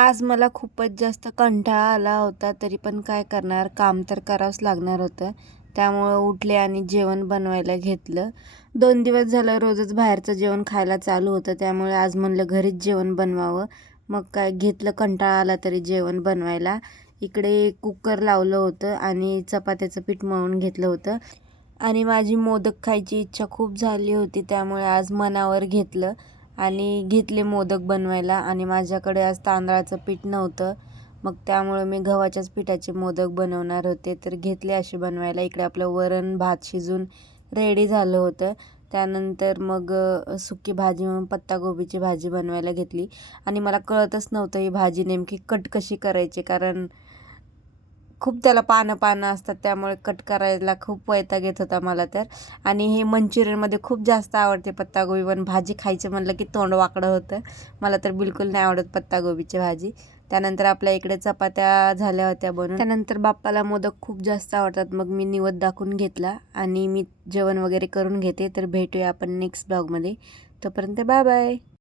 आज मला खूपच जास्त कंटाळा आला होता, तरी पण काय करणार, काम तर करावंच लागणार होतं. त्यामुळं उठले आणि जेवण बनवायला घेतलं. 2 दिवस झालं रोजच बाहेरचं जेवण खायला चालू होतं, त्यामुळे आज म्हणलं घरीच जेवण बनवावं. मग काय घेतलं, कंटाळा आला तरी जेवण बनवायला. इकडे कुकर लावलं होतं आणि चपात्याचं पीठ मळून घेतलं होतं आणि माझी मोदक खायची इच्छा खूप झाली होती, त्यामुळे आज मनावर घेतलं आणि घेतले मोदक बनवायला. आणि माझ्याकडे आज तांदळाचं पीठ नव्हतं, मग त्यामुळे मी गव्हाच्याच पिठाचे मोदक बनवणार होते, तर घेतले असे बनवायला. इकडे आपलं वरण भात शिजून रेडी झालं होतं. त्यानंतर मग सुकी भाजी म्हणून पत्ताकोबीची भाजी बनवायला घेतली. आणि मला कळतच नव्हतं ही भाजी नेमकी कट कशी करायची, कारण खूप त्याला पानं असतात, त्यामुळे कट करायला खूप वैताग येत होता मला तर. आणि हे मंचुरियनमध्ये खूप जास्त आवडते पत्ताकोबी, पण भाजी खायचं म्हणलं की तोंड वाकडं होतं. मला तर बिलकुल नाही आवडत पत्ताकोबीची भाजी. त्यानंतर आपल्या इकडे चपात्या झाल्या होत्या बनून. त्यानंतर बाप्पाला मोदक खूप जास्त आवडतात, मग मी निवद दाखवून घेतला आणि मी जेवण वगैरे करून घेते. तर भेटूया आपण नेक्स्ट ब्लॉगमध्ये. तोपर्यंत बाय बाय.